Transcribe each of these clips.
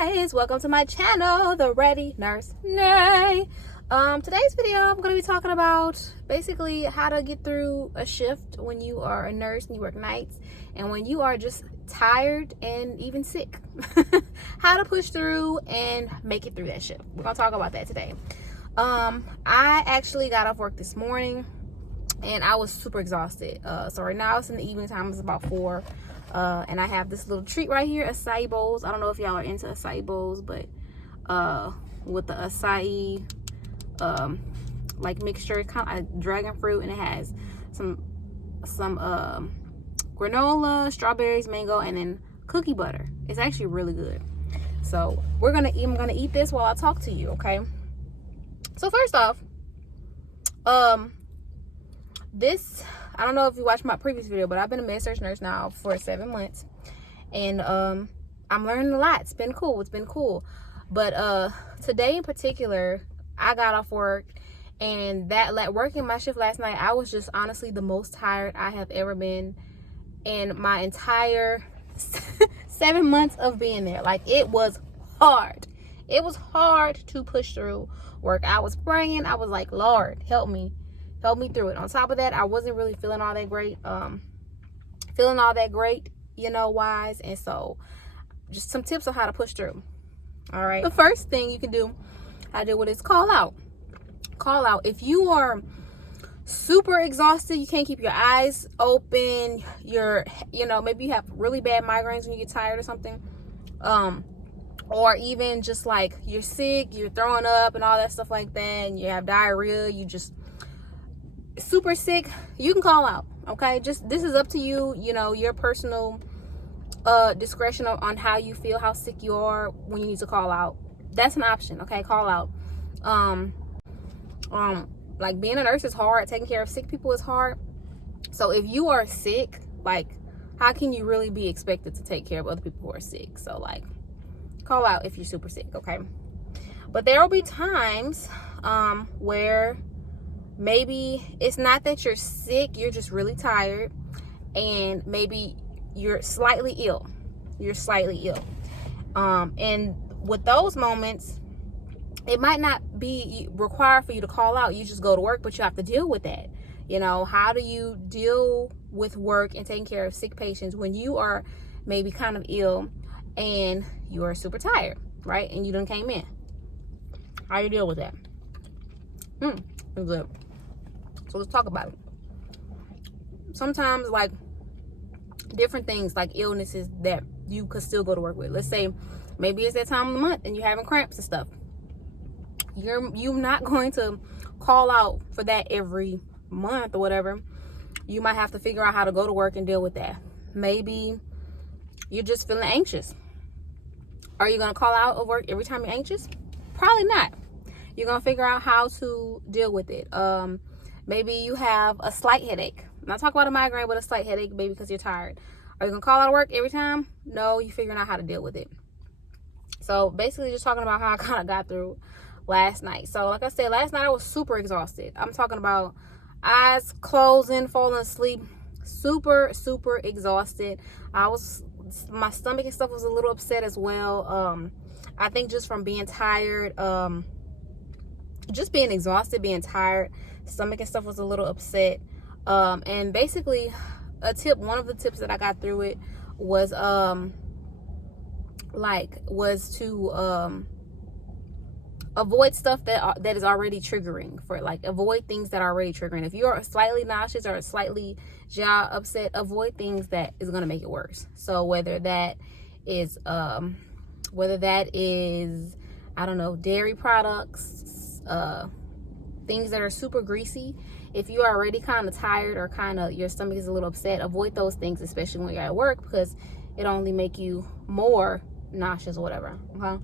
guys, welcome to my channel, The Ready Nurse Nay. Today's video I'm going to be talking about basically how to get through a shift when you are a nurse and you work nights, and when you are just tired and even sick. How to push through and make it through that shift. We're going to talk about that today. I actually got off work this morning and I was super exhausted. So right now it's in the evening time, it's about 4. And I have this little treat right here, acai bowls. I don't know if y'all are into acai bowls, but with the acai like mixture, it's kind of like dragon fruit, and it has some granola, strawberries, mango, and then cookie butter. It's actually really good. So I'm gonna eat this while I talk to you, okay? So first off, I don't know if you watched my previous video, but I've been a med-surg nurse now for 7 months, and I'm learning a lot. It's been cool. But today in particular, I got off work, and working my shift last night, I was just honestly the most tired I have ever been in my entire 7 months of being there. Like, it was hard. It was hard to push through work. I was praying. I was like, Lord, help me through it. On top of that, I wasn't really feeling all that great, wise. And so just some tips on how to push through. All right. The first thing you can do, I do with is call out. Call out. If you are super exhausted, you can't keep your eyes open, maybe you have really bad migraines when you get tired or something. Or even just like you're sick, you're throwing up and all that stuff like that, and you have diarrhea, you just super sick, you can call out, okay? Just, this is up to you, your personal discretion on how you feel, how sick you are when you need to call out. That's an option, okay? Call out. Like, being a nurse is hard. Taking care of sick people is hard. So if you are sick, like, how can you really be expected to take care of other people who are sick? So, like, call out if you're super sick, okay? But there will be times where maybe it's not that you're sick, you're just really tired, and maybe you're slightly ill. And with those moments, it might not be required for you to call out. You just go to work, but you have to deal with that. How do you deal with work and taking care of sick patients when you are maybe kind of ill and you are super tired, right? And you done came in. How you deal with that? Good. So let's talk about it. Sometimes, like, different things, like illnesses that you could still go to work with. Let's say maybe it's that time of the month and you're having cramps and stuff. You're not going to call out for that every month or whatever. You might have to figure out how to go to work and deal with that. Maybe you're just feeling anxious. Are you going to call out of work every time you're anxious? Probably not. You're going to figure out how to deal with it. Maybe you have a slight headache. I'm not talking about a migraine, but a slight headache, maybe because you're tired. Are you going to call out of work every time? No, you're figuring out how to deal with it. So basically just talking about how I kind of got through last night. So like I said, last night I was super exhausted. I'm talking about eyes closing, falling asleep, super exhausted. My stomach and stuff was a little upset as well. I think just from being tired, just being exhausted, being tired, stomach and stuff was a little upset. And basically one of the tips that I got through it was to avoid stuff that is already triggering. Avoid things that are already triggering. If you're slightly nauseous or slightly jaw upset, avoid things that is going to make it worse. So whether that is I don't know, dairy products, things that are super greasy. If you're already kind of tired or your stomach is a little upset, avoid those things, especially when you're at work, because it only make you more nauseous or whatever. Okay.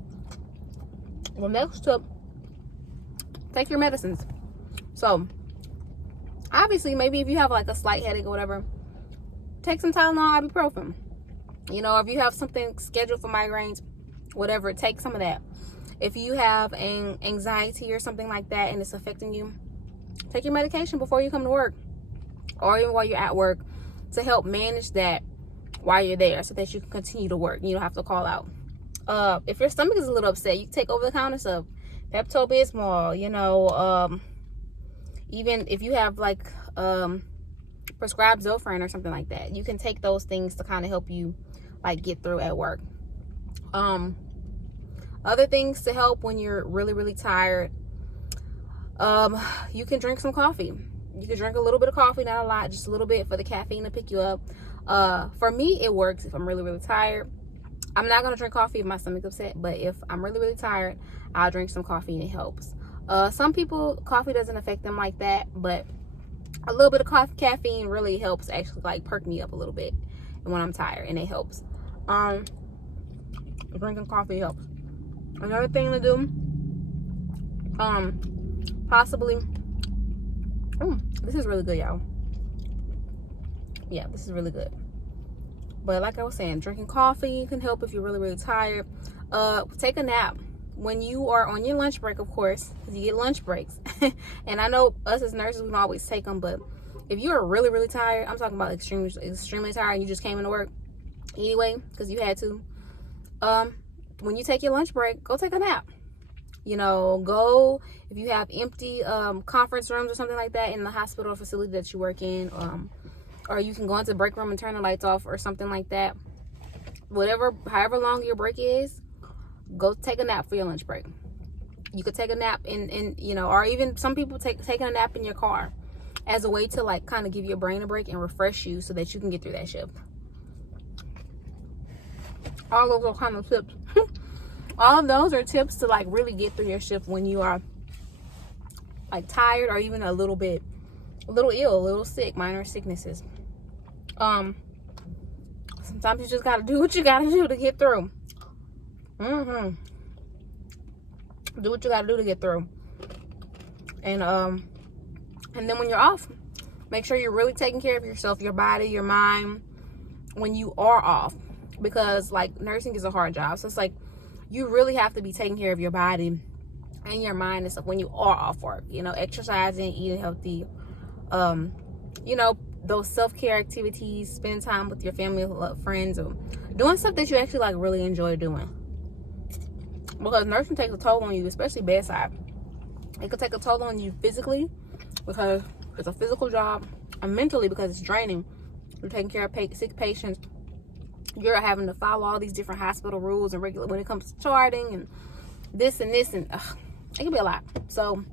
Well, next tip, take your medicines. So obviously, maybe if you have like a slight headache or whatever, take some Tylenol, ibuprofen. If you have something scheduled for migraines, whatever, take some of that. If you have anxiety or something like that and it's affecting you, take your medication before you come to work, or even while you're at work, to help manage that while you're there, so that you can continue to work. You don't have to call out. If your stomach is a little upset, you can take over-the-counter stuff. Pepto-Bismol, you know, even if you have like prescribed Zofran or something like that, you can take those things to kind of help you like get through at work. Other things to help when you're really, really tired, you can drink some coffee. You can drink a little bit of coffee, not a lot, just a little bit for the caffeine to pick you up. For me, it works if I'm really, really tired. I'm not gonna drink coffee if my stomach's upset, but if I'm really, really tired, I'll drink some coffee and it helps. Some people, coffee doesn't affect them like that, but a little bit of caffeine really helps actually like perk me up a little bit when I'm tired, and it helps. Drinking coffee helps. Another thing to do, possibly, this is really good, y'all. Yeah, this is really good. But like I was saying, drinking coffee can help if you're really, really tired. Take a nap when you are on your lunch break, of course, because you get lunch breaks. And I know us as nurses, we don't always take them, but if you are really, really tired, I'm talking about extremely tired, and you just came into work anyway because you had to, when you take your lunch break, go take a nap. You know, go, if you have empty conference rooms or something like that in the hospital or facility that you work in, or you can go into the break room and turn the lights off or something like that. However long your break is, go take a nap for your lunch break. You could take a nap in you know, or even some people taking a nap in your car as a way to like kind of give your brain a break and refresh you so that you can get through that shift. All those are kind of tips. All of those are tips to like really get through your shift when you are like tired or even a little ill, a little sick, minor sicknesses. Sometimes you just gotta do what you gotta do to get through. Do what you gotta do to get through. And then when you're off, make sure you're really taking care of yourself, your body, your mind, when you are off. Because like nursing is a hard job. So it's like you really have to be taking care of your body and your mind and stuff when you are off work. You know, exercising, eating healthy, you know, those self-care activities, spending time with your family, friends, or doing stuff that you actually like really enjoy doing. Because nursing takes a toll on you, especially bedside. It could take a toll on you physically because it's a physical job, and mentally because it's draining. You're taking care of sick patients. You're having to follow all these different hospital rules and regular when it comes to charting and this and it can be a lot. So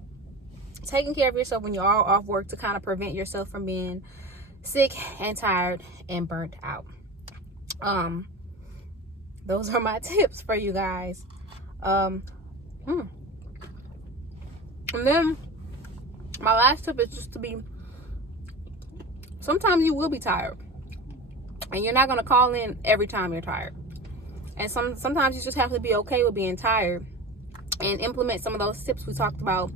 taking care of yourself when you're all off work to kind of prevent yourself from being sick and tired and burnt out. Those are my tips for you guys. And then my last tip is just to be, sometimes you will be tired and you're not going to call in every time you're tired. And sometimes you just have to be okay with being tired and implement some of those tips we talked about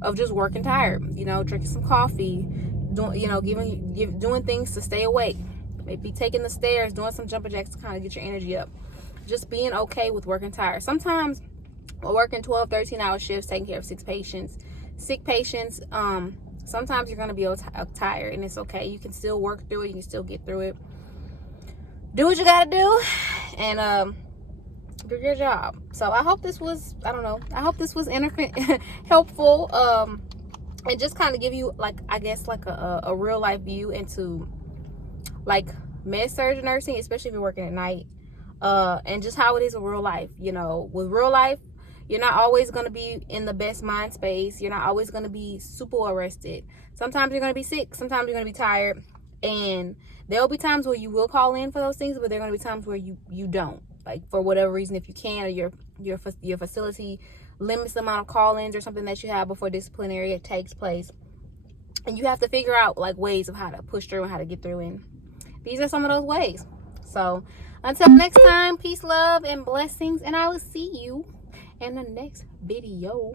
of just working tired. You know, drinking some coffee, doing things to stay awake. Maybe taking the stairs, doing some jumping jacks to kind of get your energy up. Just being okay with working tired. Sometimes we're working 12, 13-hour shifts, taking care of sick patients. Sometimes you're going to be tired, and it's okay. You can still work through it. You can still get through it. Do what you got to do, and do your job. So I hope this was, I hope this was helpful, and just kind of give you, like, I guess, like a real life view into, like, med-surg nursing, especially if you're working at night, and just how it is with real life. You know, with real life, you're not always going to be in the best mind space. You're not always going to be super arrested. Sometimes you're going to be sick. Sometimes you're going to be tired. And there'll be times where you will call in for those things, but there are going to be times where you don't. Like, for whatever reason, if you can, or your facility limits the amount of call-ins or something that you have before disciplinary takes place. And you have to figure out, like, ways of how to push through and how to get through. And these are some of those ways. So, until next time, peace, love, and blessings. And I will see you in the next video.